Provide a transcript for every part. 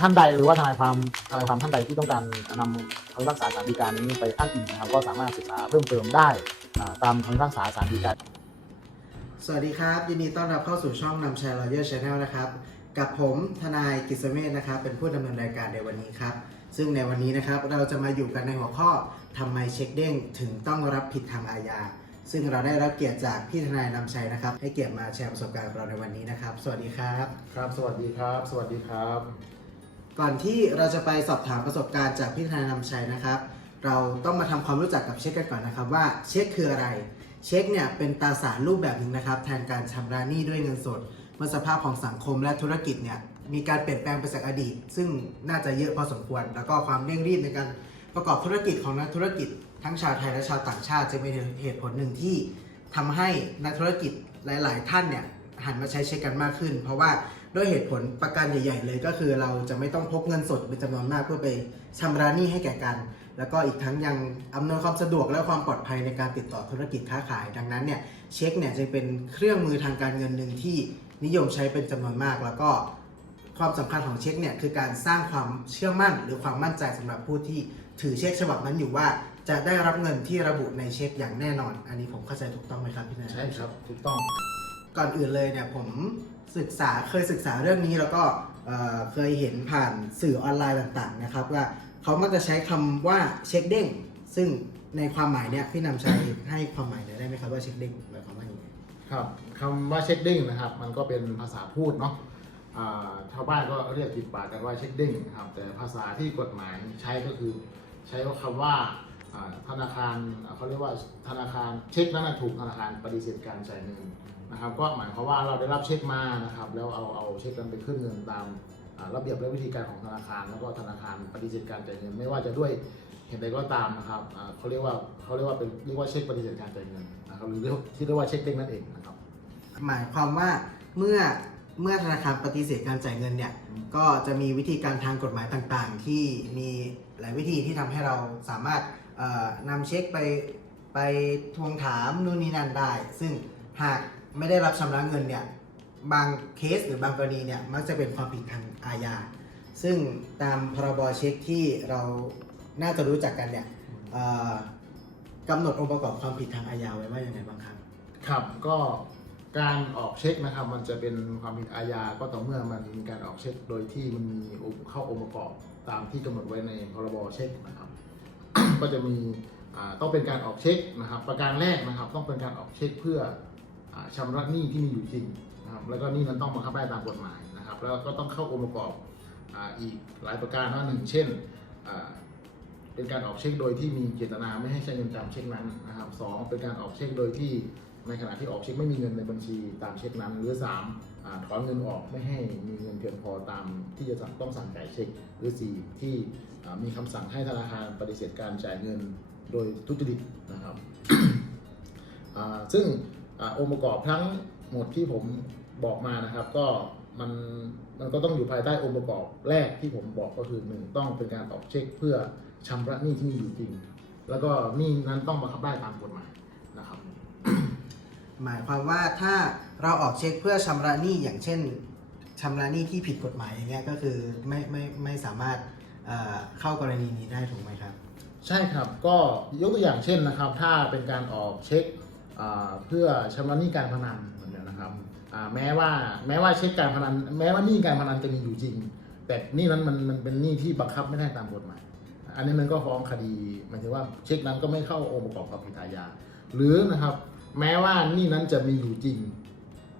ท่านใดหรือว่าทนายความทนายความท่านใดที่ต้องการนำคำพิพากษาศาลฎีกานี้ไปอ้างอิงนะครับก็สามารถศึกษาเพิ่มเติมได้ตามคำพิพากษาศาลฎีกาสวัสดีครับ ยินดีต้อนรับเข้าสู่ช่องนำแชร์รอยเยอร์ชาแนลนะครับ กับผมทนายกิษเมธนะครับ เป็นผู้ดำเนินรายการในวันนี้ครับ ซึ่งในวันนี้นะครับเราจะมาอยู่กันในหัวข้อทำไมเช็คเด้งถึงต้องรับผิดทางอาญา ซึ่งเราได้รับเกียรติจากพี่ทนายนำชัยนะครับ ให้เกียรติมาแชร์ประสบการณ์กับเราในวันนี้นะครับ สวัสดีครับ ครับสวัสดีครับ สวัสดีครับ ก่อนที่เราจะไปสอบถามประสบการณ์จากพี่ทนายนำชัยนะครับ เราต้องมาทำความรู้จักกับเช็คกันก่อนนะครับว่าเช็คคืออะไร เช็คเนี่ยเป็นตราสารรูปแบบหนึ่งนะครับแทนการชำระหนี้ด้วยเงินสดเมื่อสภาพของสังคมและธุรกิจเนี่ยมีการเปลี่ยนแปลงไปจากอดีต ซึ่งน่าจะเยอะพอสมควร แล้วก็ความเร่งรีบในการประกอบธุรกิจของนักธุรกิจ ทั้งชาวไทยและชาวต่างชาติจะเป็นเหตุผลหนึ่งที่ทำให้นักธุรกิจหลาย ๆ ท่านเนี่ยหันมาใช้เช็คกันมากขึ้น เพราะว่าด้วยเหตุผลประการใหญ่ ๆ เลยก็คือเราจะไม่ต้องพกเงินสดเป็นจำนวนมากเพื่อไปชำระหนี้ให้แก่กัน แล้วก็อีกทั้งยังอำนวยความสะดวกและความปลอดภัยในการติดต่อธุรกิจค้าขาย ดังนั้นเนี่ยเช็คเนี่ยจะเป็นเครื่องมือทางการเงินหนึ่งที่นิยมใช้เป็นจำนวนมาก แล้วก็ความสำคัญของเช็คเนี่ยคือการสร้างความเชื่อมั่น หรือความมั่นใจสำหรับผู้ที่ถือเช็คฉบับนั้นอยู่ว่า จะได้รับเงินที่ระบุในเช็คอย่างแน่นอน อันนี้ผมเข้าใจถูกต้องไหมครับพี่นาย ใช่ครับถูกต้อง ก่อนอื่นเลยเนี่ยผมศึกษาเคยศึกษาเรื่องนี้แล้วก็เอ่อเคยเห็นผ่านสื่อออนไลน์ต่างๆนะครับว่าเขามักจะใช้คำว่าเช็คเด้ง ซึ่งในความหมายเนี่ยพี่นำชัย ให้ความหมายหน่อยได้ไหมครับว่าเช็คเด้งหมายความว่าอย่างไรครับคำว่าเช็คเด้งนะครับ มันก็เป็นภาษาพูดเนาะอ่าชาวบ้านก็เรียกติดปากกันว่าเช็คเด้งนะครับแต่ภาษาที่กฎหมายใช้ก็คือ ใช้คำว่าอ่า ธนาคารเขาเรียกว่าธนาคารเช็คนั้นถูกธนาคารปฏิเสธการจ่ายเงินนะครับ ก็หมายความว่าเราได้รับเช็คมานะครับแล้วเอาเอาเช็คนั้นไปขึ้นเงินตามระเบียบและวิธีการของธนาคาร แล้วก็ธนาคารปฏิเสธการจ่ายเงิน ไม่ว่าจะด้วยเหตุใดก็ตามนะครับเขาเรียกว่าเขาเรียกว่าเป็นเรียกว่าเช็คปฏิเสธการจ่ายเงินนะครับหรือที่เรียกว่าเช็คเด้งนั่นเองนะครับหมายความว่าเมื่อ เมื่อธนาคารปฏิเสธการจ่ายเงินเนี่ยก็จะมีวิธีการทางกฎหมายต่างๆ ที่มีหลายวิธีที่ทำให้เราสามารถเอ่อนำเช็คไปไปทวงถามนู่นนี่นั่นได้ ซึ่งหากไม่ได้รับชำระเงินเนี่ยบางเคสหรือบางกรณีเนี่ยมักจะเป็นความผิดทางอาญา ซึ่งตามพรบเช็คที่เราน่าจะรู้จักกันเนี่ยกำหนดองค์ประกอบความผิดทางอาญาไว้ว่าอย่างไรบ้างครับ ครับก็ การออกเช็คนะครับ มันจะเป็นความผิดอาญาก็ต่อเมื่อมันมีการออกเช็คโดยที่มันมีเข้าองค์ประกอบตามที่กำหนดไว้ในพรบเช็คนะครับ ก็จะมีต้องเป็นการออกเช็คนะครับ ประการแรกนะครับ ต้องเป็นการออกเช็คเพื่ออาชำระหนี้ที่มีอยู่จริงนะครับ แล้วก็หนี้นั้นต้องบังคับได้ตามกฎหมายนะครับ แล้วก็ต้องเข้าองค์ประกอบอ,อีกหลายประการนะหนึ่งเช่นเป็นการออกเช็คโดยที่มีเจตนาไม่ให้ใช้เงินตามเช็คนั้นนะครับสองเป็นการออกเช็คโดยที่ ในขณะที่ออกเช็คไม่มีเงินในบัญชีตามเช็คนั้น หรือสามอ่าถอนเงินออกไม่ให้มีเงินเพียงพอตามที่จะต้องสั่งจ่ายเช็ค หรือสี่ที่มีคำสั่งให้ธนาคารปฏิเสธการจ่ายเงินโดยทุจริตนะครับซึ่งอองค์ประกอบทั้งหมดที่ผมบอกมานะครับก็มันมันก็ต้องอยู่ภายใต้องค์ประกอบแรกที่ผมบอกก็คือหนึ่งต้องเป็นการออกเช็คเพื่อชำระหนี้ที่มีอยู่จริง แล้วก็หนี้นั้นต้องบังคับได้ตามกฎหมาย หมายความว่าถ้าเราออกเช็คเพื่อชำระหนี้อย่างเช่นชำระหนี้ที่ผิดกฎหมายอย่างเงี้ยก็คือไม่ไม่ไม่สามารถเอ่อเข้ากรณีนี้ได้ถูกไหมครับ ใช่ครับก็ยกตัวอย่างเช่นนะครับ ถ้าเป็นการออกเช็คเพื่อชำระหนี้การพนันเหมือนกันนะครับแม้ว่าแม้ว่าเช็คการพนัน แม้ว่าหนี้การพนันจะมีอยู่จริง แต่หนี้นั้นมันมันเป็นหนี้ที่บังคับไม่ได้ตามกฎหมาย อันนี้มันก็ฟ้องคดีหมายถึงว่าเช็คนั้นก็ไม่เข้าองค์ประกอบความผิดอาญาหรือนะครับ แม้ว่านี้นั้นจะมีอยู่จริง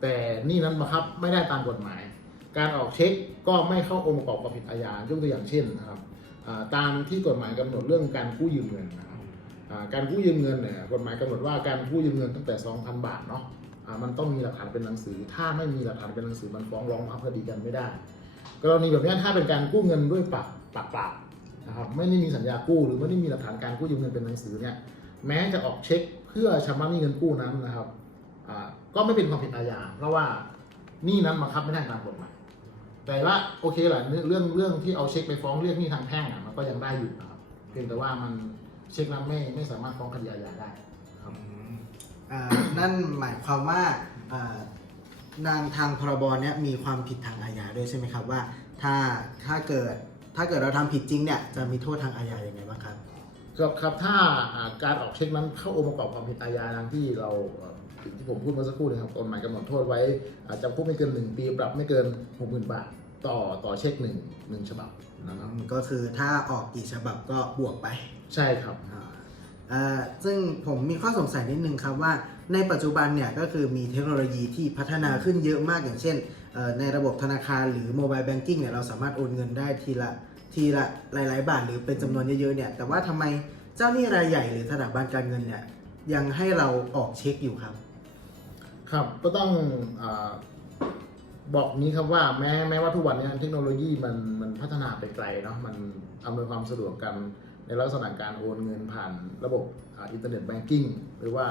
แต่นี้นั้นบังคับไม่ได้ตามกฎหมาย การออกเช็คก็ไม่เข้าองค์ประกอบความผิดอาญายกตัวอย่างเช่นนะครับตามที่กฎหมายกำหนดเรื่องการกู้ยืมเงินนะครับการกู้ยืมเงินเนี่ยกฎหมายกำหนดว่าการกู้ยืมเงินตั้งแต่ 2,000 บาทเนาะมันต้องมีหลักฐานเป็นหนังสือ ถ้าไม่มีหลักฐานเป็นหนังสือมันฟ้องร้องบังคับคดีกันไม่ได้ กรณีแบบนี้ถ้าเป็นการกู้เงินด้วยปากปากปล่านะครับไม่ได้มีสัญญากู้หรือไม่ได้มีหลักฐานการกู้ยืมเงินเป็นหนังสือเนี่ยแม้จะออกเช็คเพื่อชำระหนี้เงินกู้นั้นนะครับก็ไม่เป็นความผิดอาญาเพราะว่าหนี้นั้นบังคับไม่ได้ตามกฎหมายแต่ว่าโอเคแหละเรื่องเรื่องที่เอาเช็คไปฟ้องเรียกหนี้ทางแพ่งอะมันก็ยังได้อยู่นะครับเพียงแต่ว่ามันเช็คนั้นไม่ไม่สามารถฟ้องคดีอาญาได้ครับอ่านั่นหมายความว่านางทางพรบเนี้ยมีความผิดทางอาญาด้วยใช่ไหมครับว่าถ้าถ้าเกิดถ้าเกิดเราทำผิดจริงเนี่ยจะมีโทษทางอาญาอย่างไงบ้างครับ ครับครับถ้าอ่าการออกเช็คนั้นเข้าองค์ประกอบความผิดอาญาดังที่เราเอ่อที่ผมพูดเมื่อสักครู่นะครับกฎหมายกำหนดโทษไว้อ่าจำคุกไม่เกิน 1 ปีปรับไม่เกิน 60,000 บาท ต่อต่อเช็คหนึ่งหนึ่งฉบับนะครับก็คือถ้าออกกี่ฉบับก็บวกไป ใช่ครับอ่าเอ่อซึ่งผมมีข้อสงสัยนิดนึงครับว่าในปัจจุบันเนี่ยก็คือมีเทคโนโลยีที่พัฒนาขึ้นเยอะมากอย่างเช่นเอ่อในระบบธนาคารหรือโมบายแบงกิ้งเนี่ยเราสามารถโอนเงินได้ทีละ ทีละหลาย ๆ บาทหรือเป็นจำนวนเยอะๆเนี่ยแต่ว่าทำไมเจ้าหนี้รายใหญ่หรือสถาบันการเงินเนี่ยยังให้เราออกเช็คอยู่ครับ ครับก็ต้องอาบอกนี้ครับว่าแม้แม้ว่าทุกวันนี้เทคโนโลยีมันมันพัฒนาไปไกลเนาะมันอำนวยความสะดวกกันในลักษณะการโอนเงินผ่านระบบอาอินเทอร์เน็ตแบงกิ้งหรือว่า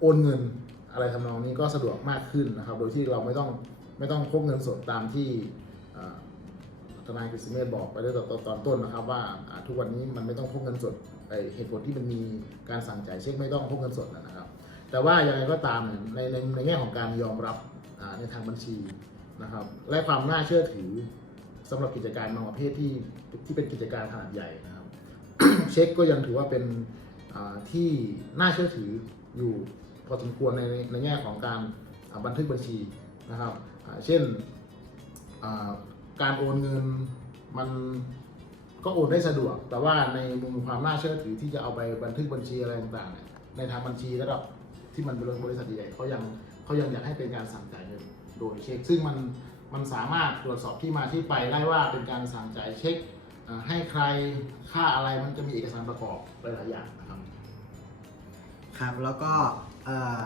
โอนเงินอะไรทำนองนี้ก็สะดวกมากขึ้นนะครับ โดยที่เราไม่ต้องไม่ต้องพกเงินสดตามที่ ทนายกฤษเมธบอกไปได้ตอนตอนต้นนะครับว่าทุกวันนี้มันไม่ต้องพกเงินสดเหตุผลที่มันมีการสั่งจ่ายเช็คไม่ต้องพกเงินสดนะครับ แต่ว่ายังไงก็ตามในในในแง่ของการยอมรับในทางบัญชีนะครับและความน่าเชื่อถือสำหรับกิจการบางประเภทที่ที่เป็นกิจการขนาดใหญ่นะครับ เช็คก็ยังถือว่าเป็นที่น่าเชื่อถืออยู่พอสมควรในในในแง่ของการบันทึกบัญชีนะครับ เช่น การโอนเงินมันก็โอนได้สะดวก แต่ว่าในมุมความน่าเชื่อถือที่จะเอาไปบันทึกบัญชีอะไรต่างๆเนี่ยในทางบัญชีระดับที่มันเป็นบริษัทใหญ่ๆเขายังเขายังอยากให้เป็นการสั่งจ่ายเงินโดยเช็ค ซึ่งมันมันสามารถตรวจสอบที่มาที่ไปได้ว่าเป็นการสั่งจ่ายเช็คเอ่อให้ใครค่าอะไรมันจะมีเอกสารประกอบหลายๆอย่างนะครับ ครับแล้วก็เอ่อ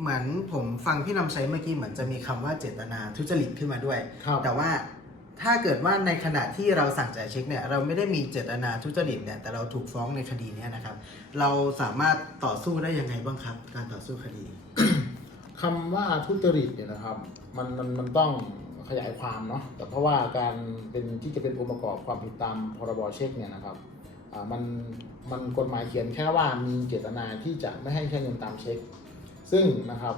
เหมือนผมฟังพี่นำใช้เมื่อกี้เหมือนจะมีคำว่าเจตนาทุจริตขึ้นมาด้วยครับแต่ว่า ถ้าเกิดว่าในขณะที่เราสั่งจ่ายเช็คเนี่ยเราไม่ได้มีเจตนาทุจริตเนี่ยแต่เราถูกฟ้องในคดีเนี้นะครับ เราสามารถต่อสู้ได้ยังไงบ้างครับ การต่อสู้คดี คำว่าทุจริตเนี่ยนะครับมันมันมันต้องขยายความเนาะแต่เพราะว่าการเป็นที่จะเป็นองค์ประกอบความผิดตามพรบเช็คเนี่ยนะครับอ่ามันมันกฎหมายเขียนแค่ว่ามีเจตนาที่จะไม่ให้ใช้เงินตามเช็ค ซึ่งนะครับ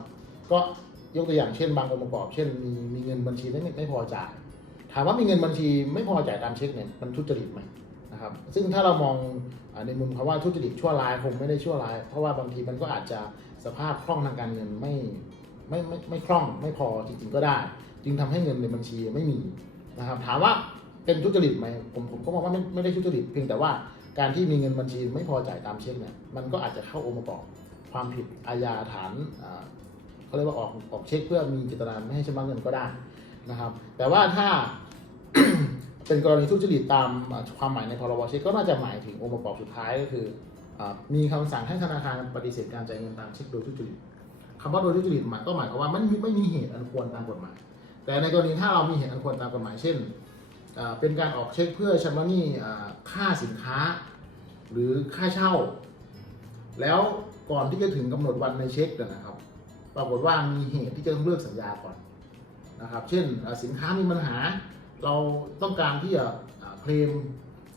ก็ยกตัวอย่างเช่นบางองค์ประกอบ เช่นมีมีเงินบัญชีไม่ไม่ไม่พอจ่าย ถามว่ามีเงินบัญชีไม่พอจ่ายตามเช็คเนี่ยมันทุจริตไหมนะครับซึ่งถ้าเรามองในมุมคำว่าทุจริตชั่วร้ายคงไม่ได้ชั่วร้าย เพราะว่าบางทีมันก็อาจจะสภาพคล่องทางการเงินไม่ไม่ไม่ไม่คล่องไม่พอจริงๆก็ได้ จึงทำให้เงินในบัญชีไม่มีนะครับถามว่าเป็นทุจริตไหมผมผมก็มองว่าไม่ไม่ได้ทุจริตเพียงแต่ว่าการที่มีเงินบัญชีไม่พอจ่ายตามเช็คเนี่ยมันก็อาจจะเข้าองค์ประกอบความผิดอาญาฐานเขาเรียกว่าออกออกเช็คเพื่อมีเจตนาไม่ให้ชำระเงินก็ได้นะครับ แต่ว่าถ้า เป็นกรณีทุจริตตามความหมายในพรบเช็คก็น่าจะหมายถึงองค์ประกอบสุดท้ายก็คืออมีคำสั่งให้ธนาคารปฏิเสธการจ่ายเงินตามเช็คโดยทุจริตคำว่าโดยทุจริตหมายก็หมายความว่ามันไม่มีเหตุอันควรตามกฎหมาย แต่ในกรณีถ้าเรามีเหตุอันควรตามกฎหมาย เช่น เป็นการออกเช็คเพื่อชำระหนี้ค่าสินค้า หรือค่าเช่า แล้วก่อนที่จะถึงกำหนดวันในเช็คนะครับ ปรากฏว่ามีเหตุที่จะต้องเลิกสัญญาก่อนนะครับ เช่นสินค้ามีปัญหา เราต้องการที่จะเคลม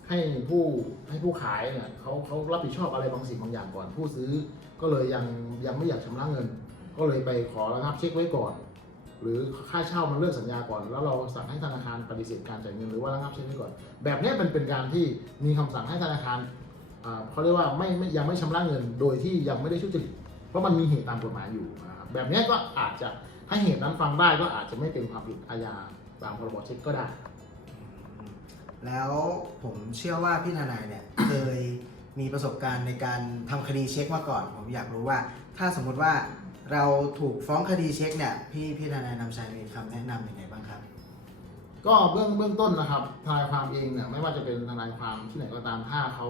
ให้ผู้ให้ผู้ขายเนี่ยเขาเขารับผิดชอบอะไรบางสิ่งบางอย่างก่อน ผู้ซื้อก็เลยยังยังไม่อยากชำระเงิน ก็เลยไปขอระงับเช็คไว้ก่อน หรือค่าเช่ามันเลิกสัญญาก่อน แล้วเราสั่งให้ธนาคารปฏิเสธการจ่ายเงินหรือว่าระงับเช็คไว้ก่อน แบบนี้มันเป็นการที่มีคำสั่งให้ธนาคารเขาเรียกว่าไม่ไม่ยังไม่ชำระเงิน โดยที่ยังไม่ได้ทุจริตเพราะมันมีเหตุตามกฎหมายอยู่นะครับแบบนี้ก็อาจจะถ้าเหตุนั้นฟังได้ก็อาจจะไม่เป็นความผิดอาญา ตามพรบเช็คก็ได้ แล้วผมเชื่อว่าพี่ทนายเนี่ย เคยมีประสบการณ์ในการทำคดีเช็คมาก่อน ผมอยากรู้ว่า ถ้าสมมุติว่าเราถูกฟ้องคดีเช็คเนี่ย พี่พี่ทนายนำชัยมีคำแนะนำยังไงบ้างครับ ก็เบื้องเบื้องต้นนะครับทนายความเองเนี่ยไม่ว่าจะเป็นทนายความที่ไหนก็ตามถ้าเขา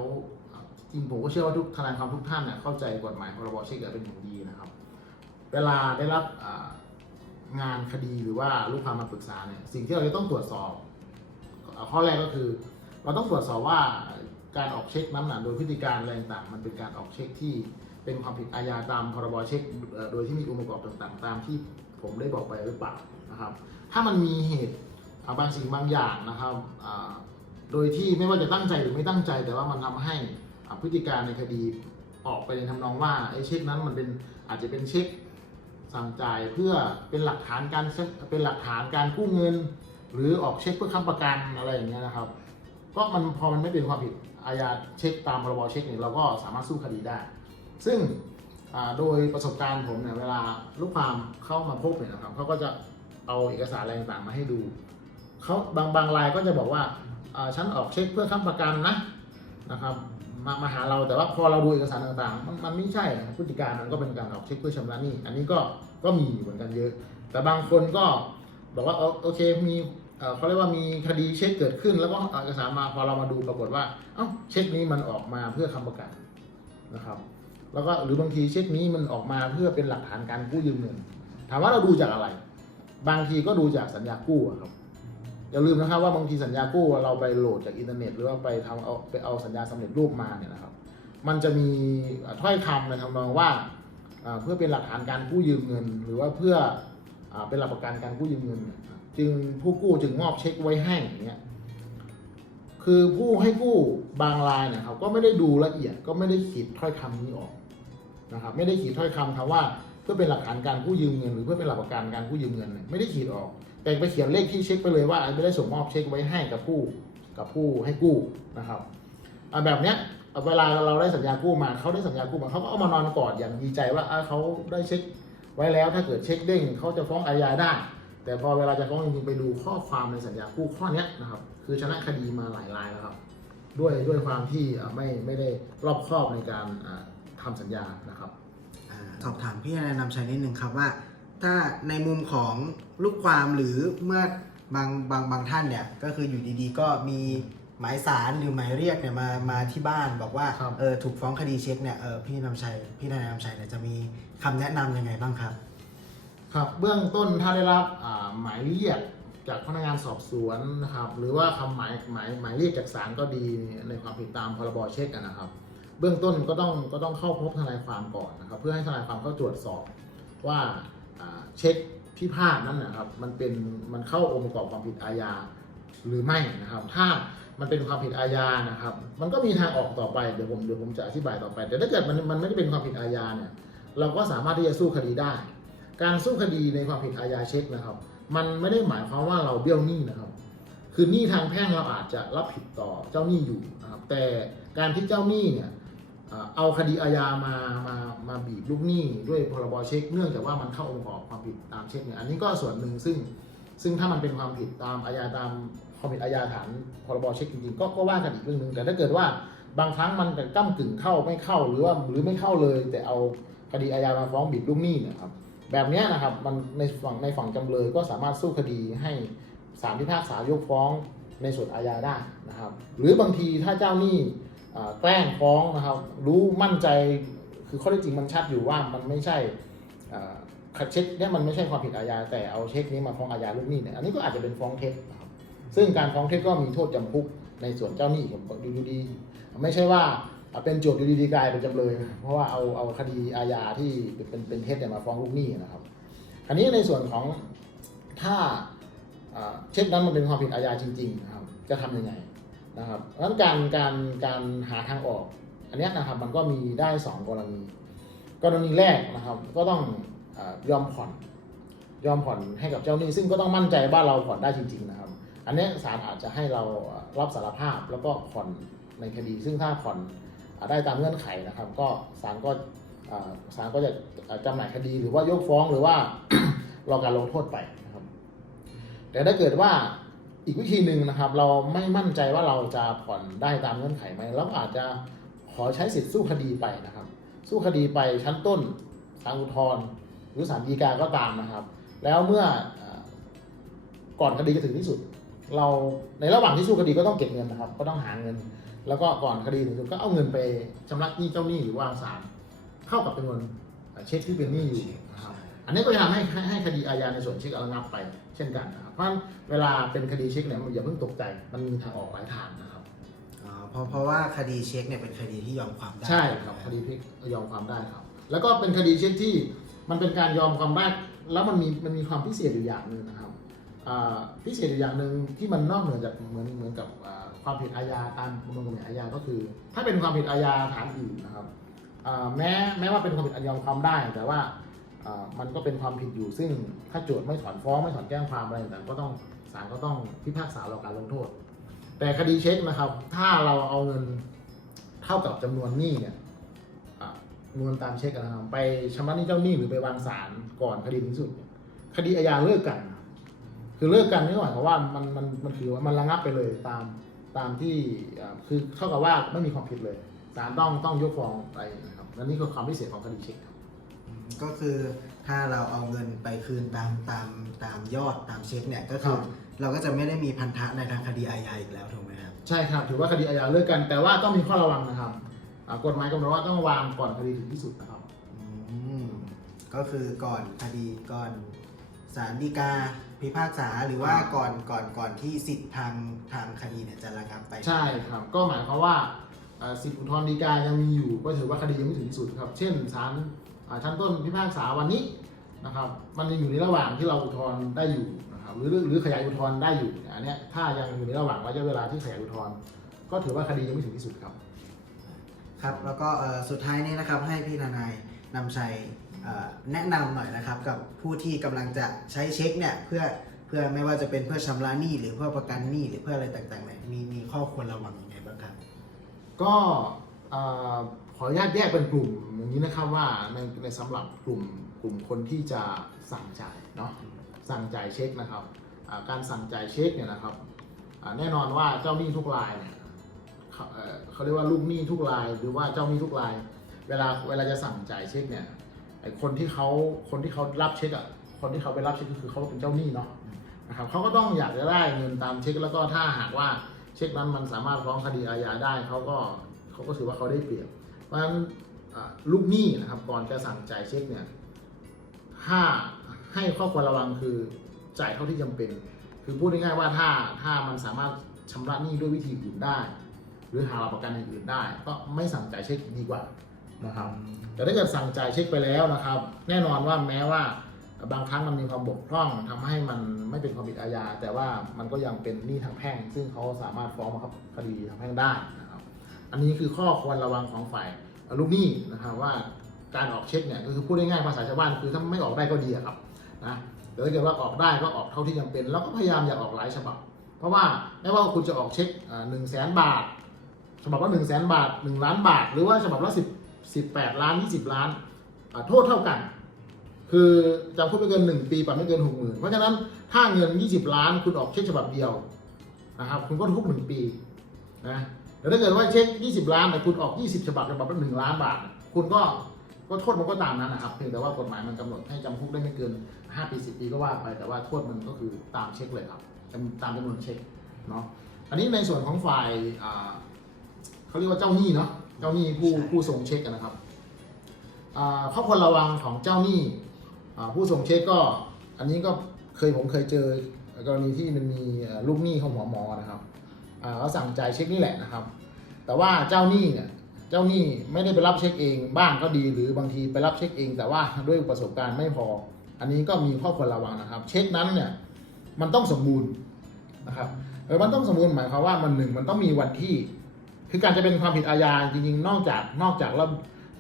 จริงผมก็เชื่อว่าทุกทนายความทุกท่านเนี่ยเข้าใจกฎหมายพรบเช็คเป็นอย่างดีนะครับ เวลาได้รับอ่า งานคดีหรือว่าลูกความมาปรึกษาเนี่ยสิ่งที่เราจะต้องตรวจสอบข้อแรกก็คือ เราต้องตรวจสอบว่าการออกเช็คนั้นนะโดยพฤติการอะไรต่างมันเป็นการออกเช็คที่เป็นความผิดอาญาตามพรบเช็ค โดยที่มีองค์ประกอบต่างๆ ตามที่ผมได้บอกไปหรือเปล่านะครับ ถ้ามันมีเหตุบางสิ่งบางอย่างนะครับโดยที่ไม่ว่าจะตั้งใจหรือไม่ตั้งใจ แต่ว่ามันทำให้พฤติการในคดีออกไปในทำนองว่าไอ้เช็คนั้นมันเป็นอาจจะเป็นเช็ค สั่งจ่ายเพื่อเป็นหลักฐานการเป็นหลักฐานการกู้เงิน หรือออกเช็คเพื่อค้ำประกันอะไรอย่างเงี้ยนะครับ ก็มันพอมันไม่เป็นความผิดอาญาเช็คตามพรบเช็คเนี่ยเราก็สามารถสู้คดีได้ ซึ่งโดยประสบการณ์ผมเนี่ยเวลาลูกความเข้ามาพบเนี่ยนะครับเขาก็จะเอาเอกสารอะไรต่างๆมาให้ดูเขาบางบางรายก็จะบอกว่าฉันออกเช็คเพื่อค้ำประกันนะนะครับ มามาหาเราแต่ว่าพอเราดูเอกสารต่างๆ มันมันไม่ใช่พฤติการมันก็เป็นการออกเช็คเพื่อชำระหนี้ อันนี้ก็ก็มีเหมือนกันเยอะ แต่บางคนก็บอกว่าโอเคมีเขาเรียกว่ามีคดีเช็คเกิดขึ้น แล้วก็เอาเอกสารมาพอเรามาดูปรากฏว่าเอ้าเช็คนี้มันออกมาเพื่อค้ำประกันนะครับแล้วก็หรือบางทีเช็คนี้มันออกมาเพื่อเป็นหลักฐานการกู้ยืมเงิน ถามว่าเราดูจากอะไร บางทีก็ดูจากสัญญากู้อะครับ อย่าลืมนะครับว่าบางทีสัญญากู้เราไปโหลดจากอินเทอร์เน็ต หรือว่าไปทำเอาไปเอาสัญญาสำเร็จรูปมาเนี่ยนะครับ มันจะมีถ้อยคำในทำนองว่าเพื่อเป็นหลักฐานการกู้ยืมเงิน หรือว่าเพื่อเป็นหลักประกันการกู้ยืมเงิน จึงผู้กู้จึงมอบเช็คไว้ให้อย่างเงี้ยคือผู้ให้กู้บางรายเนะครับก็ไม่ได้ดูละเอียดก็ไม่ได้ขีดถ้อยคำนี้ออกนะครับไม่ได้ขีดถ้อยคำคำว่า เพื่อเป็นหลักฐานการกู้ยืมเงิน หรือเพื่อเป็นหลักประกันการกู้ยืมเงินไม่ได้ขีดออก แต่ไปเขียนเลขที่เช็คไปเลยว่าไม่ได้ส่งมอบเช็คไว้ให้กับผู้กับผู้ให้กู้นะครับอะแบบเนี้ยเวลาเราได้สัญญากู้มาเขาได้สัญญากู้มาเขาก็เอามานอนกอดอย่างดีใจว่าเขาได้เช็คไว้แล้วถ้าเกิดเช็คเด้งเขาจะฟ้องอาญาได้ แต่พอเวลาจะฟ้องจริงๆไปดูข้อความในสัญญากู้ข้อนี้นะครับคือชนะคดีมาหลายรายแล้วครับด้วยด้วยความที่ไม่ไม่ได้รอบคอบในการอะทำสัญญานะครับสอบถามพี่นายนำชัยนิดนึงครับว่า ถ้าในมุมของลูกความหรือเมื่อบางบางบางท่านเนี่ยก็คืออยู่ดีๆ ก็มีหมายสารหรือหมายเรียกเนี่ยมามาที่บ้านบอกว่าครับ เออถูกฟ้องคดีเช็คเนี่ยเออพี่นำชัยพี่นายนำชัยเนี่ยจะมีคำแนะนำยังไงบ้างครับ ครับเบื้องต้นถ้าได้รับอ่าหมายเรียกจากพนักงานสอบสวนนะครับหรือว่าคำหมายหมายหมายเรียกจากศาลก็ดีในความผิดตามพรบเช็คอะนะครับ เบื้องต้นก็ต้องก็ต้องเข้าพบทนายความก่อนนะครับ เพื่อให้ทนายความเข้าตรวจสอบว่าอ่า เช็คพิพาทนั้นนะครับมันเป็นมันเข้าองค์ประกอบความผิดอาญาหรือไม่นะครับ ถ้ามันเป็นความผิดอาญานะครับ มันก็มีทางออกต่อไปเดี๋ยวผมเดี๋ยวผมจะอธิบายต่อไป แต่ถ้าเกิดมันมันไม่ได้เป็นความผิดอาญาเนี่ยเราก็สามารถที่จะสู้คดีได้ การสู้คดีในความผิดอาญาเช็คนะครับ มันไม่ได้หมายความว่าเราเบี้ยวหนี้นะครับ คือหนี้ทางแพ่งเราอาจจะรับผิดต่อเจ้าหนี้อยู่นะครับแต่การที่เจ้าหนี้เนี่ย เอาคดีอาญามามามาบีบลูกหนี้ด้วยพรบเช็คเนื่องจากว่ามันเข้าองค์ประกอบความผิดตามเช็คเนี่ยอันนี้ก็ส่วนหนึ่งซึ่งซึ่งถ้ามันเป็นความผิดตามอาญาตามความผิดอาญาฐานพรบเช็คจริงๆก็ก็ว่ากันอีกเรื่องหนึ่งแต่ถ้าเกิดว่าบางครั้งมันก้ากึ่งเข้าไม่เข้าหรือว่าหรือไม่เข้าเลย แต่เอาคดีอาญามาฟ้องบิดลูกหนี้เนี่ยครับแบบนี้นะครับมันในฝั่งในฝั่งจำเลยก็สามารถสู้คดีให้ศาลพิพากษายกฟ้องในส่วนอาญาได้นะครับ หรือบางทีถ้าเจ้าหนี้ แกล้งฟ้องนะครับ รู้มั่นใจคือข้อเท็จจริงมันชัดอยู่ว่ามันไม่ใช่เช็คเนี่ยมันไม่ใช่ความผิดอาญาแต่เอาเช็คนี้มาฟ้องอาญาลูกหนี้เนี่ยอันนี้ก็อาจจะเป็นฟ้องเท็จนะครับซึ่งการฟ้องเท็จก็มีโทษจำคุกในส่วนเจ้าหนี้ผมบอกดูดีๆไม่ใช่ว่าเป็นโจทย์อยู่ดีๆกลายเป็นจำเลย เพราะว่าเอาเอาคดีอาญาที่เป็นเป็นเท็จเนี่ยมาฟ้องลูกหนี้นะครับอันนี้ในส่วนของถ้าอ่าเช็คนั้นมันเป็นความผิดอาญาจริงๆนะครับจะทำยังไง นะครับเพราะฉะนั้นการการการหาทางออก อันนี้นะครับมันก็มีได้สองกรณี กรณีแรกนะครับก็ต้องอยอมผ่อนยอมผ่อนให้กับเจ้าหนี้ ซึ่งก็ต้องมั่นใจว่าเราผ่อนได้จริงๆนะครับ อันนี้ศาลอาจจะให้เรารับสารภาพแล้วก็ผ่อนในคดี ซึ่งถ้าผ่อนอได้ตามเงื่อนไขนะครับ ก็ศาลก็ศาลก็จะจำหน่ายคดีหรือว่ายกฟ้องหรือว่ารอการลงโทษไปนะครับ แต่ถ้าเกิดว่า อีกวิธีหนึ่งนะครับ เราไม่มั่นใจว่าเราจะผ่อนได้ตามเงื่อนไขไหมเราอาจจะขอใช้สิทธิ์สู้คดีไปนะครับ สู้คดีไปชั้นต้นศาลอุทธรณ์หรือศาลฎีกาก็ตามนะครับ แล้วเมื่ออก่อนคดีจะถึงที่สุด เราในระหว่างที่สู้คดีก็ต้องเก็บเงินนะครับ ก็ต้องหาเงิน แล้วก็ก่อนคดีถึงที่สุดก็เอาเงินไปชำระหนี้เจ้าหนี้หรือว่าศาลเข้ากับจำนวนเช็คที่เป็นหนี้อยู่นะครับ อันนี้ก็จะทำให้ให้ให้คดีอาญาในส่วนเช็คระงับไปเช่นกันนะครับเพราะฉะนั้นเวลาเป็นคดีเช็คเนี่ยมันอย่าเพิ่งตกใจมันมีทางออกหลายทางนะครับอ๋อเพราะเพราะว่าคดีเช็คเนี่ยเป็นคดีที่ยอมความได้ใช่ครับคดีพลิกยอมความได้ครับ แล้วก็เป็นคดีเช่นที่มันเป็นการยอมความได้แล้วมันมีมันมีความพิเศษอยู่อย่างหนึ่งนะครับอ่าพิเศษอยู่อย่างหนึ่งที่มันนอกเหนือจากเหมือนเหมือนกับอ่าความผิดอาญาตามประมวลกฎหมายอาญาก็คือ ถ้าเป็นความผิดอาญาฐานอื่นนะครับอ่าแม้แม้ว่าเป็นความผิดอันยอมความได้แต่ว่าอ่า มันก็เป็นความผิดอยู่ ซึ่งถ้าโจทย์ไม่ถอนฟ้องไม่ถอนแจ้งความอะไรต่างๆก็ต้องศาลก็ต้องพิพากษารอการลงโทษ แต่คดีเช็คนะครับ ถ้าเราเอาเงินเท่ากับจำนวนหนี้เนี่ยอะเงินตามเช็คนะครับไปชำระหนี้เจ้าหนี้หรือไปวางศาลก่อนคดีถึงที่สุด คดีอาญาเลิกกัน คือเลิกกันนี่หมายความว่ามันมันมันคือว่ามันระงับไปเลยตามตามที่คือเท่ากับว่าไม่มีความผิดเลยศาลต้องต้องยกฟ้องไปนะครับและนี่คือความพิเศษของคดีเช็คครับ ก็คือถ้าเราเอาเงินไปคืนตามตามตามยอดตามเช็คเนี่ยก็คือครับ เราก็จะไม่ได้มีพันธะในทางคดีอาญาอีกแล้วถูกไหมครับ ใช่ครับ ถือว่าคดีอาญาเลิกกัน แต่ว่าต้องมีข้อระวังนะครับอ่ากฎหมายกำหนดว่าต้องวางก่อนคดีถึงที่สุดนะครับ อืมก็คือก่อนคดีก่อนศาลฎีกาพิพากษาหรือว่าครับก่อนก่อนก่อนที่สิทธิ์ทางทางคดีเนี่ยจะระงับไปใช่ครับ ก็หมายความว่าอ่าสิทธิอุทธรณ์ฎีกายังมีอยู่ ก็ถือว่าคดียังไม่ถึงที่สุดครับ เช่นศาลอ่า ชั้นต้นพิพากษาวันนี้นะครับ มันยังอยู่ในระหว่างที่เราอุทธรณ์ได้อยู่นะครับหรือหรือขยายอุทธรณ์ได้อยู่เนี่ยอันเนี้ยถ้ายังอยู่ในระหว่างระยะเวลาที่ขยายอุทธรณ์ก็ถือว่าคดียังไม่ถึงที่สุดครับ ครับ แล้วก็เอ่อสุดท้ายนี้นะครับให้พี่ทนายนำชัยเอ่อแนะนำหน่อยนะครับกับผู้ที่กำลังจะใช้เช็คเนี่ยเพื่อเพื่อไม่ว่าจะเป็นเพื่อชำระหนี้หรือเพื่อประกันหนี้หรือเพื่ออะไรต่างๆเนี่ยมีมีข้อควรระวังยังไงบ้างครับ ก็เอ่อ ขออนุญาตแยกเป็นกลุ่มอย่างนี้นะครับว่าในในสำหรับกลุ่มกลุ่มคนที่จะสั่งจ่ายเนาะสั่งจ่ายเช็คนะครับการสั่งจ่ายเช็คเนี่ยนะครับแน่นอนว่าเจ้าหนี้ทุกรายเนี่ยเขาเอ่อเขาเรียกว่าลูกหนี้ทุกราย หรือว่าเจ้าหนี้ทุกราย เวลาเวลาจะสั่งจ่ายเช็คเนี่ยไอคนที่เขาคนที่เขารับเช็คอะคนที่เขาไปรับเช็คก็คือเขาเป็นเจ้าหนี้เนาะนะครับเขาก็ต้องอยากจะได้เงินตามเช็คแล้วก็ถ้าหากว่าเช็คนั้นมันสามารถฟ้องคดีอาญาได้เขาก็เขาก็ถือว่าเขาได้เปรียบ เพราะฉะนั้นอ่าลูกหนี้นะครับก่อนจะสั่งจ่ายเช็คเนี่ยถ้าให้ข้อควรระวังคือจ่ายเท่าที่จำเป็น คือพูดง่ายๆว่าถ้าถ้ามันสามารถชำระหนี้ด้วยวิธีอื่นได้ หรือหาหลักประกันอื่นได้ ก็ไม่สั่งจ่ายเช็คดีกว่านะครับแต่ถ้าเกิดสั่งจ่ายเช็คไปแล้วนะครับ แน่นอนว่าแม้ว่าบางครั้งมันมีความบกพร่องทำให้มันไม่เป็นความผิดอาญาแต่ว่ามันก็ยังเป็นหนี้ทางแพ่ง ซึ่งเขาสามารถฟ้องบังคับคดีทางแพ่งได้ อันนี้คือข้อควรระวังของฝ่ายลูกหนี้นะครับว่าการออกเช็คเนี่ยก็คือพูดง่ายๆภาษาชาวบ้านคือถ้าไม่ออกได้ก็ดีครับนะแต่ถ้าเกิดว่าออกได้ก็ออกเท่าที่จำเป็น แล้วก็พยายามอย่าออกหลายฉบับ เพราะว่าไม่ว่าคุณจะออกเช็คหนึ่งแสนบาท ฉบับละหนึ่งแสนบาทหนึ่งล้านบาท หรือว่าฉบับละสิบสิบแปดล้านยี่สิบล้านโทษเท่ากัน คือจำคุกไม่เกินหนึ่งปีปรับไม่เกินหกหมื่นเพราะฉะนั้นถ้าเงินยี่สิบล้านคุณออกเช็คฉบับเดียวนะครับคุณก็ทุกหนึ่งปีนะ แต่ถ้าเกิดว่าเช็คยี่สิบล้านแต่คุณออกยี่สิบฉบับฉบับละหนึ่งล้านบาท คุณก็ก็โทษมันก็ตามนั้นนะครับ เพียงแต่ว่ากฎหมายมันกำหนดให้จำคุกได้ไม่เกินห้าปีสิบปีก็ว่าไป แต่ว่าโทษมันก็คือตามเช็คเลยครับจำตามจำนวนเช็คเนาะ อันนี้ในส่วนของฝ่ายอ่าเขาเรียกว่าเจ้าหนี้เนาะ เจ้าหนี้ผู้ใช่ผู้ส่งเช็คอะนะครับอ่าข้อควรระวังของเจ้าหนี้อ่าผู้ส่งเช็คก็ อันนี้ก็เคยผมเคยเจอกรณีที่มันมีเอ่อลูกหนี้ของหัวหมอนะครับอ่า เขาสั่งจ่ายเช็คนี่แหละนะครับ แต่ว่าเจ้าหนี้เนี่ยเจ้าหนี้ไม่ได้ไปรับเช็คเองบ้างก็ดี หรือบางทีไปรับเช็คเอง แต่ว่าด้วยประสบการณ์ไม่พอ อันนี้ก็มีข้อควรระวังนะครับ เช็คนั้นเนี่ยมันต้องสมบูรณ์นะครับเออมันต้องสมบูรณ์หมายความว่ามันหนึ่งมันต้องมีวันที่ คือการจะเป็นความผิดอาญาจริงๆ นอกจากนอกจากระ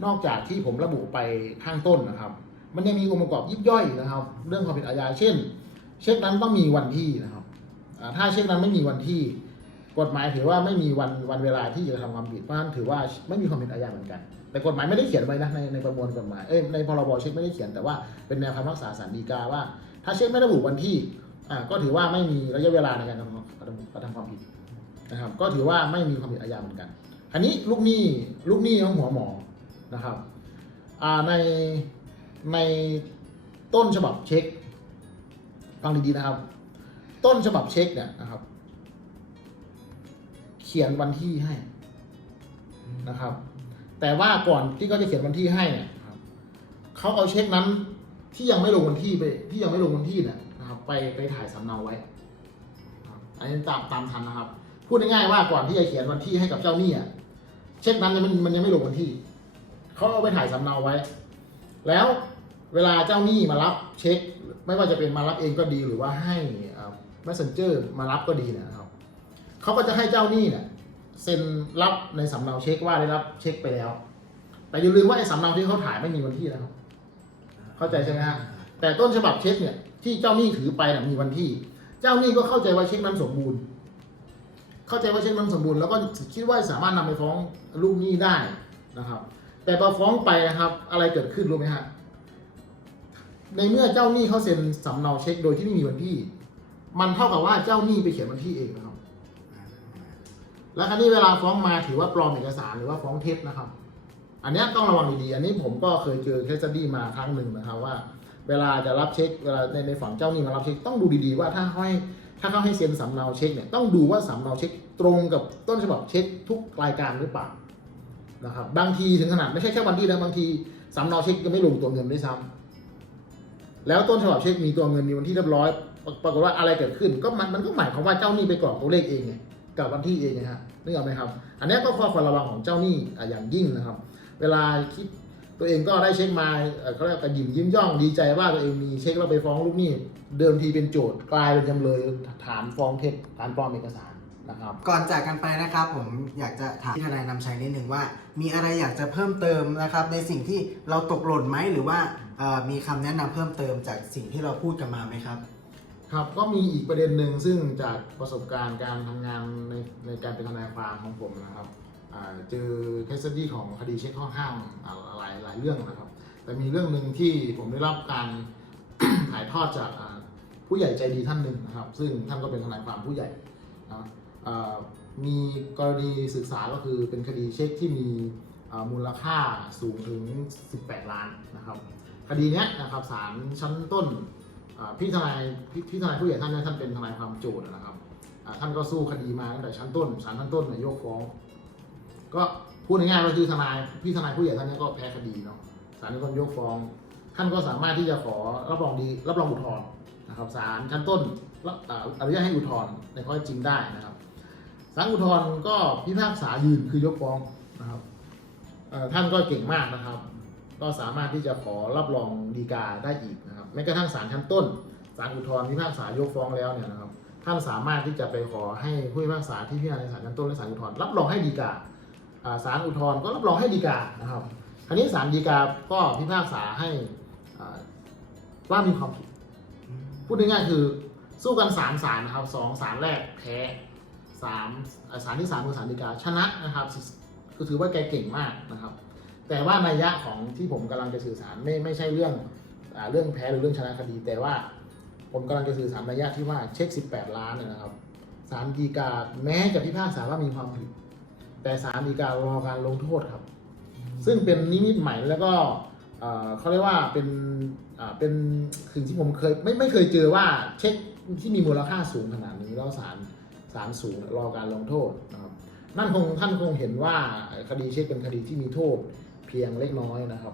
นอกจากที่ผมระบุไปข้างต้นนะครับ มันยังมีองค์ประกอบยิบย่อยนะครับ เรื่องความผิดอาญาเช่น เช็คนั้นต้องมีวันที่นะครับถ้าเช็คนั้นไม่มีวันที่ กฎหมายถือว่าไม่มีวันวันเวลาที่จะทำความผิดเพราะฉะนั้นถือว่าไม่มีความผิดอาญาเหมือนกัน แต่กฎหมายไม่ได้เขียนไว้นะในในประมวลกฎหมายเอ้ยในพรบเช็คไม่ได้เขียนแต่ว่าเป็นแนวคำรักษาสารดีกาว่า ถ้าเช็คไม่ระบุวันที่อ่าก็ถือว่าไม่มีระยะเวลาในการทำกระทำกระทำความผิดนะครับ ก็ถือว่าไม่มีความผิดอาญาเหมือนกันอันนี้ลูกหนี้ลูกหนี้ของหัวหมอนะครับอ่าในในต้นฉบับเช็คฟังดีๆนะครับ ต้นฉบับเช็คเนี่ยนะครับ ขียนวันที่ให้นะครับ แต่ว่าก่อนที่เขาจะเขียนวันที่ให้เนี่ยนะครับเขาเอาเช็คนั้นที่ยังไม่ลงวันที่ไป ที่ยังไม่ลงวันที่เนี่ยนะครับไปไปถ่ายสำเนาไว้นะครับอันนี้ตามตามทันนะครับ พูดง่ายๆว่าก่อนที่จะเขียนวันที่ให้กับเจ้าหนี้อะเช็คนั้นมันมันยังไม่ลงวันที่เขาเอาไปถ่ายสำเนาไว้ แล้วเวลาเจ้าหนี้มารับเช็ค ไม่ว่าจะเป็นมารับเองก็ดีหรือว่าให้อ่า messenger มารับก็ดีเนยนะครับเขาก็จะให้เจ้าหนี้เนี่ย เซ็นรับในสำเนาเช็คว่าได้รับเช็คไปแล้ว แต่อย่าลืมว่าไอ้สำเนาที่เขาถ่ายไม่มีวันที่นะครับ เข้าใจใช่ไหมฮะแต่ต้นฉบับเช็คเนี่ยที่เจ้าหนี้ถือไปน่ะมีวันที่ เจ้าหนี้ก็เข้าใจว่าเช็คนั้นสมบูรณ์ เข้าใจว่าเช็คนั้นสมบูรณ์แล้วก็คิดว่าสามารถนำไปฟ้องลูกหนี้ได้นะครับ แต่พอฟ้องไปนะครับ อะไรเกิดขึ้นรู้ไหมฮะในเมื่อเจ้าหนี้เขาเซ็นสำเนาเช็คโดยที่ไม่มีวันที่ มันเท่ากับว่าเจ้าหนี้ไปเขียนวันที่เองนะครับ แล้วคราวนี้เวลาฟ้องมาถือว่าปลอมเอกสารหรือว่าฟ้องเท็จนะครับ อันนี้ต้องระวังดีๆ อันนี้ผมก็เคยเจอเคสตี้มาครั้งหนึ่งนะครับว่า เวลาจะรับเช็คเวลาในในฝั่งเจ้าหนี้มารับเช็คต้องดูดีๆว่าถ้าเขาให้ถ้าเขาให้เซ็นสำเนาเช็คเนี่ยต้องดูว่าสำเนาเช็คตรงกับต้นฉบับเช็คทุกรายการหรือเปล่านะครับบางทีถึงขนาดไม่ใช่แค่วันที่นะบางทีสำเนาเช็คยังไม่ลงตัวเงินด้วยซ้ำแล้วต้นฉบับเช็คมีตัวเงินมีวันที่เรียบร้อยปรปรากฏว่าอะไรเกิดขึ้นก็มันมันก็หมายความว่าเจ้าหนี้ไปกรอกตัวเลขเองไง กับวันที่เองนะฮะนึกออกไหมครับ อันนี้ก็ข้อควรระวังของเจ้าหนี้อ่อย่างยิ่งนะครับ เวลาคิดตัวเองก็ได้เช็คมาเขาเรียกกระยิมยิ้มย่องดีใจว่าตัวเองมีเช็คแล้วไปฟ้องลูกหนี้เดิมทีเป็นโจทย์กลายเป็นจำเลยฐานฟ้องเท็จฐานปลอมเอกสารนะครับก่อนจากกันไปนะครับผมอยากจะถามพี่ทนายนำชัยนิดหนึ่งว่า มีอะไรอยากจะเพิ่มเติมนะครับ ในสิ่งที่เราตกหล่นไหมหรือว่ามีคำแนะนำเพิ่มเติมจากสิ่งที่เราพูดกันมาไหมครับ ครับก็มีอีกประเด็นหนึ่งซึ่งจากประสบการณ์การทำงานในในการเป็นทนายความของผมนะครับอ่าเจอเคสตี้ของคดีเช็คข้อห้ามอ่าหลายหลายเรื่องนะครับ แต่มีเรื่องหนึ่งที่ผมได้รับการ ถ่ายทอดจากอ่าผู้ใหญ่ใจดีท่านหนึ่งนะครับ ซึ่งท่านก็เป็นทนายความผู้ใหญ่นะอ่ามีกรณีศึกษาก็คือเป็นคดีเช็คที่มีอ่ามูลค่าสูงถึง 18 ล้านนะครับ คดีเนี้ยนะครับศาลชั้นต้น พี่ทนายพี่พี่ทนายผู้ใหญ่ท่านเนี่ยท่านเป็นทนายความโจทย์นะครับท่านก็สู้คดีมาตั้งแต่ชั้นต้นศาลชั้นต้นเนี่ยยกฟ้อง ก็พูดง่ายๆก็คือทนายพี่ทนายผู้ใหญ่ท่านเนี้ก็แพ้คดีเนาะศาลชั้นต้นยกฟ้อง ท่านก็สามารถที่จะขอรับรองดีรับรองอุทธรณ์นะครับศาลชั้นต้นรับอ่าอนุญาตให้อุทธรณ์ในข้อจริงได้นะครับศาลอุทธรณ์ก็พิพากษายืนคือยกฟ้องนะครับท่านก็เก่งมากนะครับ ก็สามารถที่จะขอรับรองดีกาได้อีกนะครับแม้กระทั่งศาลชั้นต้นศาลอุทธรณ์พิพากษายกฟ้องแล้วเนี่ยนะครับท่านสามารถที่จะไปขอให้ผู้พิพากษาที่พิจารณาในศาลชั้นต้นและศาลอุทธรณ์รับรองให้ดีกาอ่าศาลอุทธรณ์ก็รับรองให้ดีกานะครับคราวนี้ศาลฎีกาก็พิพากษาให้อ่าว่ามีความผิดพูดง่ายๆคือสู้กันสามศาลนะครับสองศาลแรกแพ้สามอ่าศาลที่สามคือศาลฎีกาชนะนะครับก็ถือว่าแกเก่งมากนะครับ แต่ว่านัยยะของที่ผมกำลังจะสื่อสารไม่ไม่ใช่เรื่องอเรื่องแพ้หรือเรื่องชนะคดี แต่ว่าผมกำลังจะสื่อสารนัยยะที่ว่าเช็ค 18 ล้านเนี่ยนะครับศาลฎีกาแม้จะพิพากษาว่ามีความผิด แต่ศาลฎีการอการลงโทษครับ ซึ่งเป็นนิมิตใหม่แล้วก็เขาเรียกว่าเป็นเป็นสิ่งที่ผมเคยไม่ไม่เคยเจอว่าเช็คที่มีมูลค่าสูงขนาดนี้แล้วศาลศาลสูงรอการลงโทษนะครับนั่นคงท่านคงเห็นว่าคดีเช็คเป็นคดีที่มีโทษ เพียงเล็กน้อยนะครับ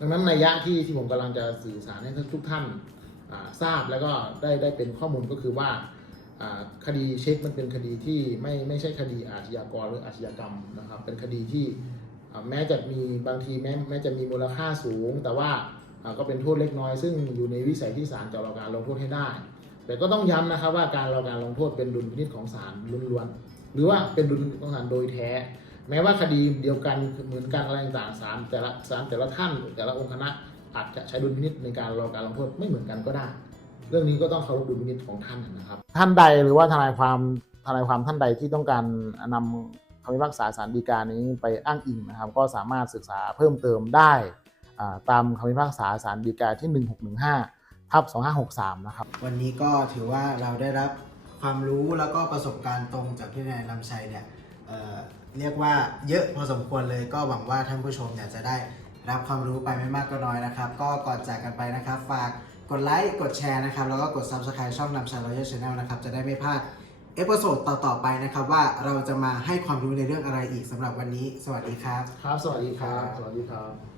ดังนั้นในยะที่ที่ผมกำลังจะสื่อสารให้ทุกท่านทราบแล้วก็ได้ได้เป็นข้อมูลก็คือว่าคดีเช็คมันเป็นคดีที่ไม่ไม่ใช่คดีอาชญากรหรืออาชญากรรมนะครับ เป็นคดีที่แม้จะมีบางทีแม้แม้จะมีมูลค่าสูง แต่ว่าอ่าก็เป็นโทษเล็กน้อย ซึ่งอยู่ในวิสัยที่ศาลจะรอการลงโทษให้ได้ แต่ก็ต้องย้ำนะครับว่าการรอการลงโทษเป็นดุลพินิจของศาลล้วนๆหรือว่าเป็นดุลพินิจของศาลโดยแท้ แม้ว่าคดีเดียวกันเหมือนกันอะไรต่างๆศาลแต่ละศาลแต่ละท่าน แต่ละองค์คณะอาจจะใช้ดุลพินิจในการรอการลงโทษไม่เหมือนกันก็ได้ เรื่องนี้ก็ต้องเคารพดุลพินิจของท่านนะครับ ท่านใดหรือว่าทนายความทนายความท่านใดที่ต้องการนำคำพิพากษาสารดีกานี้ไปอ้างอิงนะครับ ก็สามารถศึกษาเพิ่มเติมได้อ่าตามคำพิพากษาสารดีกาที่ 1615ทับ2563 นะครับ วันนี้ก็ถือว่าเราได้รับความรู้แล้วก็ประสบการณ์ตรงจากพี่ทนายนำชัยเนี่ย เรียกว่าเยอะพอสมควรเลยก็หวังว่าท่านผู้ชมเนี่ยจะได้รับความรู้ไปไม่มากก็น้อยนะครับ ก็ก่อนจากกันไปนะครับ ฝากกดไลค์กดแชร์นะครับ แล้วก็กด Subscribe ช่องนำชาโรอยัลชาแนลนะครับ จะได้ไม่พลาดเอพิโซดต่อ ๆ ไปนะครับ ว่าเราจะมาให้ความรู้ในเรื่องอะไรอีกสำหรับวันนี้ สวัสดีครับ ครับ สวัสดีครับ สวัสดีครับ